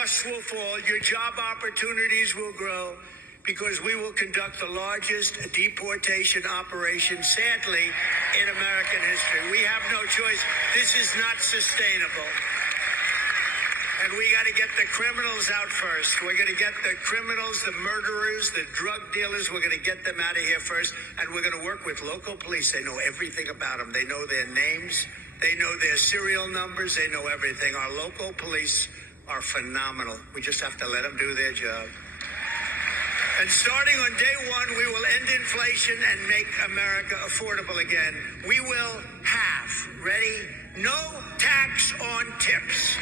Costs will fall, your job opportunities will grow, because we will conduct the largest deportation operation, sadly, in American history. We have no choice. This is not sustainable. And we got to get the criminals out first. We're going to get the criminals, the murderers, the drug dealers. We're going to get them out of here first. And we're going to work with local police. They know everything about them. They know their names. They know their serial numbers. They know everything. Our local police are phenomenal. We just have to let them do their job. And starting on day one, we will end inflation and make America affordable again. We will have, ready, no tax on tips.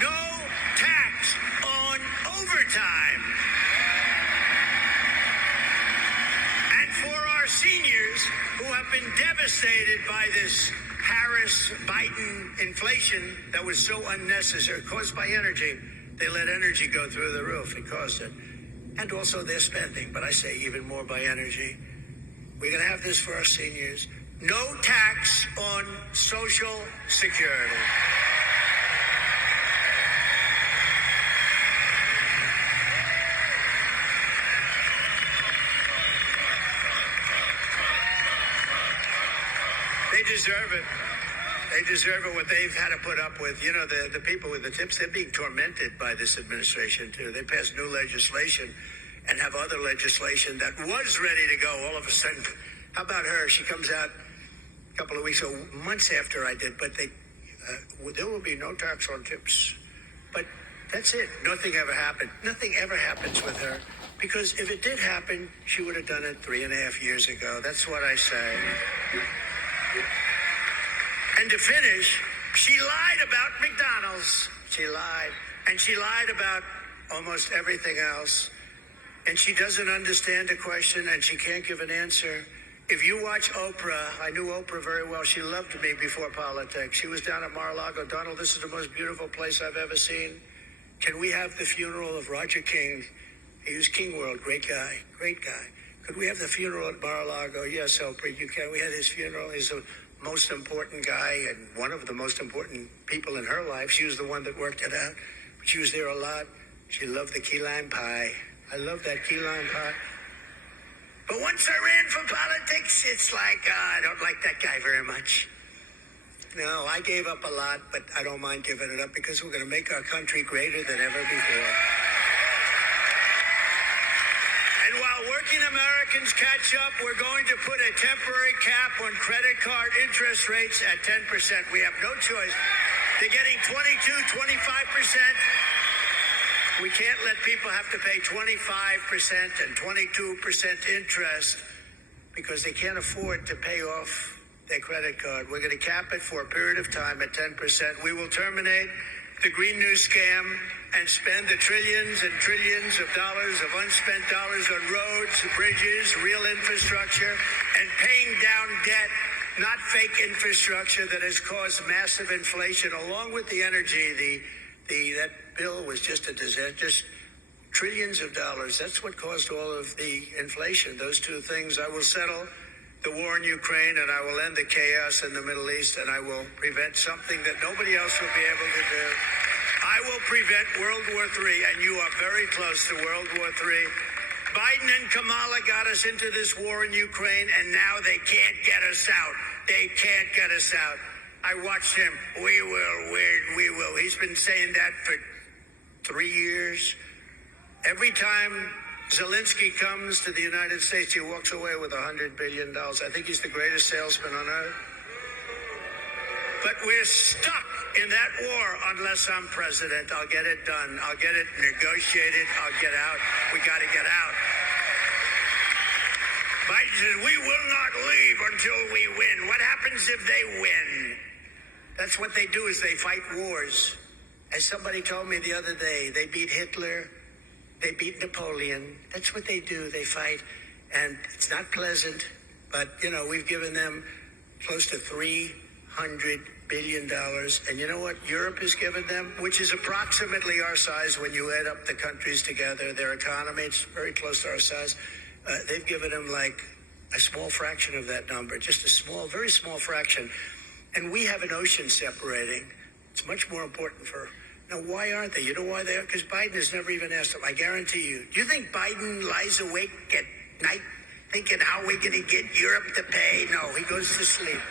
No tax on overtime. And for our seniors who have been devastated by this Harris-Biden inflation that was so unnecessary, caused by energy. They let energy go through the roof. It caused it. And also their spending, but I say even more by energy. We're going to have this for our seniors. No tax on Social Security. They deserve it. They deserve it, what they've had to put up with. You know, the people with the tips, they're being tormented by this administration, too. They passed new legislation and have other legislation that was ready to go all of a sudden. How about her? She comes out a couple of weeks ago, months after I did, but there will be no tax on tips. But that's it. Nothing ever happened. Nothing ever happens with her. Because if it did happen, she would have done it 3.5 years ago. That's what I say. And to finish, she lied about McDonald's. She lied. And she lied about almost everything else. And she doesn't understand a question, and she can't give an answer. If you watch Oprah, I knew Oprah very well. She loved me before politics. She was down at Mar-a-Lago. Donald, this is the most beautiful place I've ever seen. Can we have the funeral of Roger King? He was King World, great guy, great guy. Could we have the funeral at Mar-a-Lago? Yes, Oprah, you can. We had his funeral. He's the most important guy and one of the most important people in her life. She was the one that worked it out. But she was there a lot. She loved the key lime pie. I love that key lime pie. But once I ran for politics, it's like, I don't like that guy very much. No, I gave up a lot, but I don't mind giving it up because we're going to make our country greater than ever before. And while working Americans catch up, we're going to put a temporary cap on credit card interest rates at 10%. We have no choice. They're getting 22, 25%. We can't let people have to pay 25% and 22% interest because they can't afford to pay off their credit card. We're going to cap it for a period of time at 10%. We will terminate the Green New Scam and spend the trillions and trillions of dollars of unspent dollars on roads, bridges, real infrastructure, and paying down debt, not fake infrastructure that has caused massive inflation, along with the energy. That bill was just a disaster, just trillions of dollars. That's what caused all of the inflation, those two things. I will settle the war in Ukraine, and I will end the chaos in the Middle East, and I will prevent something that nobody else will be able to do. I will prevent World War III, and you are very close to World War III. Biden and Kamala got us into this war in Ukraine, and now they can't get us out. They can't get us out. I watched him. We will win. We will. He's been saying that for 3 years. Every time Zelensky comes to the United States, he walks away with $100 billion. I think he's the greatest salesman on earth. But we're stuck in that war unless I'm president. I'll get it done. I'll get it negotiated. I'll get out. We got to get out. Biden said, we will not leave until we win. What happens if they win? That's what they do, is they fight wars. As somebody told me the other day, they beat Hitler, they beat Napoleon. That's what they do, they fight. And it's not pleasant, but, you know, we've given them close to $300 billion. And you know what Europe has given them, which is approximately our size when you add up the countries together, their economy, it's very close to our size. They've given them like a small fraction of that number, just a small, very small fraction. And we have an ocean separating. It's much more important for Now, why aren't they? You know why they are? Because Biden has never even asked them. I guarantee you. Do you think Biden lies awake at night thinking how we're going to get Europe to pay? No, he goes to sleep.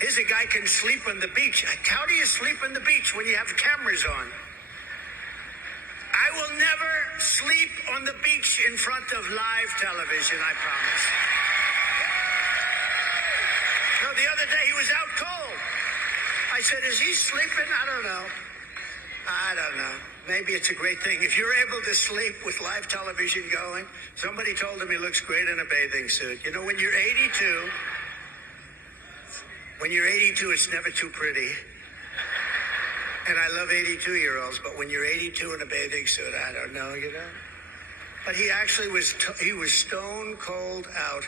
Here's a guy can sleep on the beach. How do you sleep on the beach when you have cameras on? I will never sleep on the beach in front of live television, I promise. No, the other day he was out cold. I said, is he sleeping? I don't know. Maybe it's a great thing. If you're able to sleep with live television going, somebody told him he looks great in a bathing suit. You know, when you're 82, it's never too pretty. And I love 82-year-olds, but when you're 82 in a bathing suit, I don't know, you know. But he actually was stone cold out.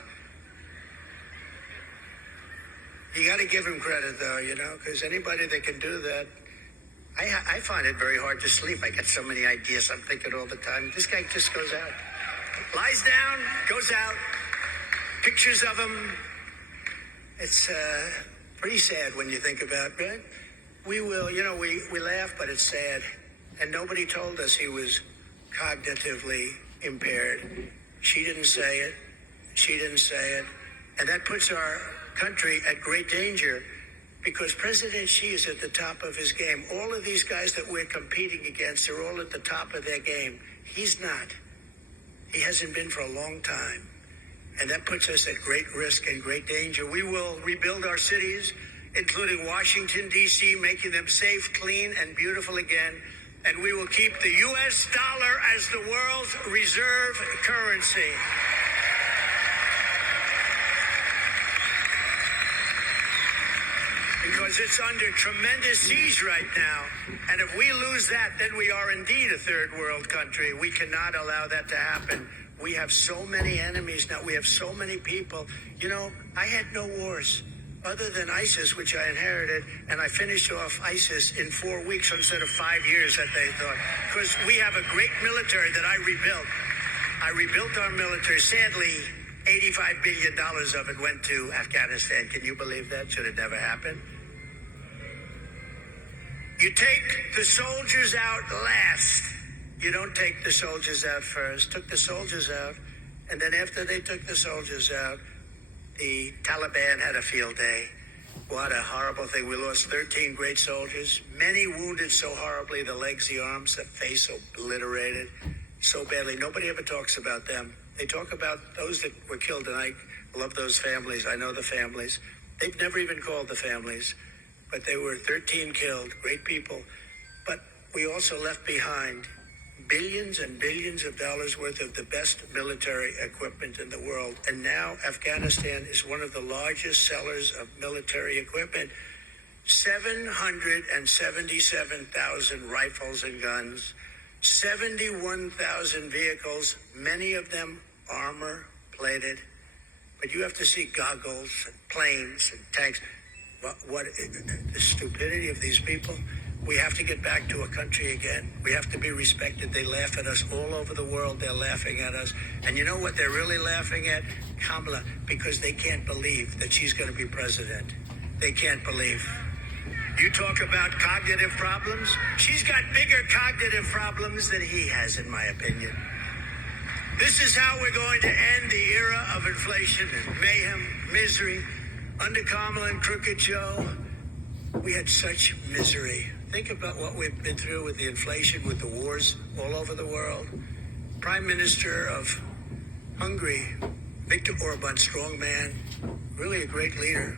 You got to give him credit, though, you know, because anybody that can do that, I find it very hard to sleep. I get so many ideas. I'm thinking all the time. This guy just goes out, lies down, goes out, pictures of him. It's pretty sad when you think about it, right? We laugh, but it's sad. And nobody told us he was cognitively impaired. She didn't say it. And that puts our country at great danger because President Xi is at the top of his game. All of these guys that we're competing against are all at the top of their game. He's not. He hasn't been for a long time. And that puts us at great risk and great danger. We will rebuild our cities, including Washington, D.C., making them safe, clean, and beautiful again. And we will keep the U.S. dollar as the world's reserve currency. Because it's under tremendous siege right now. And if we lose that, then we are indeed a third world country. We cannot allow that to happen. We have so many enemies now. We have so many people. You know, I had no wars other than ISIS, which I inherited, and I finished off ISIS in 4 weeks instead of 5 years that they thought. Because we have a great military that I rebuilt. I rebuilt our military. Sadly, $85 billion of it went to Afghanistan. Can you believe that? Should have never happened. You take the soldiers out last. You don't take the soldiers out first. Took the soldiers out, and then after they took the soldiers out, the Taliban had a field day. What a horrible thing. We lost 13 great soldiers, many wounded so horribly, the legs, the arms, the face obliterated so badly. Nobody ever talks about them. They talk about those that were killed, and I love those families. I know the families. They've never even called the families, but they were 13 killed, great people. But we also left behind billions and billions of dollars worth of the best military equipment in the world. And now Afghanistan is one of the largest sellers of military equipment. 777,000 rifles and guns, 71,000 vehicles, many of them armor-plated. But you have to see goggles and planes and tanks. What the stupidity of these people. We have to get back to a country again. We have to be respected. They laugh at us all over the world. They're laughing at us. And you know what they're really laughing at? Kamala, because they can't believe that she's going to be president. They can't believe. You talk about cognitive problems? She's got bigger cognitive problems than he has, in my opinion. This is how we're going to end the era of inflation and mayhem, misery. Under Kamala and Crooked Joe, we had such misery. Think about what we've been through with the inflation, with the wars all over the world. Prime Minister of Hungary, Viktor Orban, strong man, really a great leader,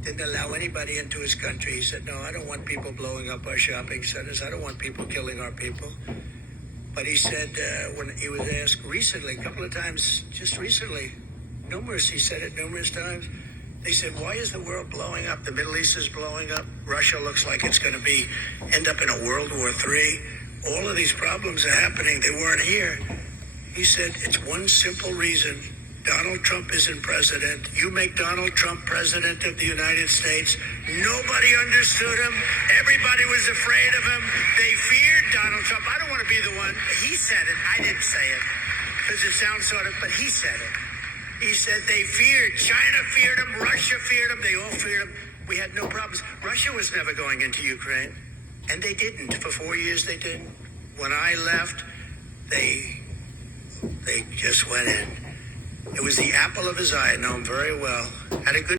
didn't allow anybody into his country. He said, no, I don't want people blowing up our shopping centers. I don't want people killing our people. But he said, when he was asked recently, a couple of times, just recently, he said it numerous times, they said, why is the world blowing up? The Middle East is blowing up. Russia looks like it's going to end up in a World War III. All of these problems are happening. They weren't here. He said, it's one simple reason. Donald Trump isn't president. You make Donald Trump president of the United States. Nobody understood him. Everybody was afraid of him. They feared Donald Trump. I don't want to be the one. He said it. I didn't say it because it sounds sort of, but he said it. He said they feared. China feared him. Russia feared him. They all feared him. We had no problems. Russia was never going into Ukraine. And they didn't. For 4 years, they didn't. When I left, they just went in. It was the apple of his eye. I know him very well. Had a good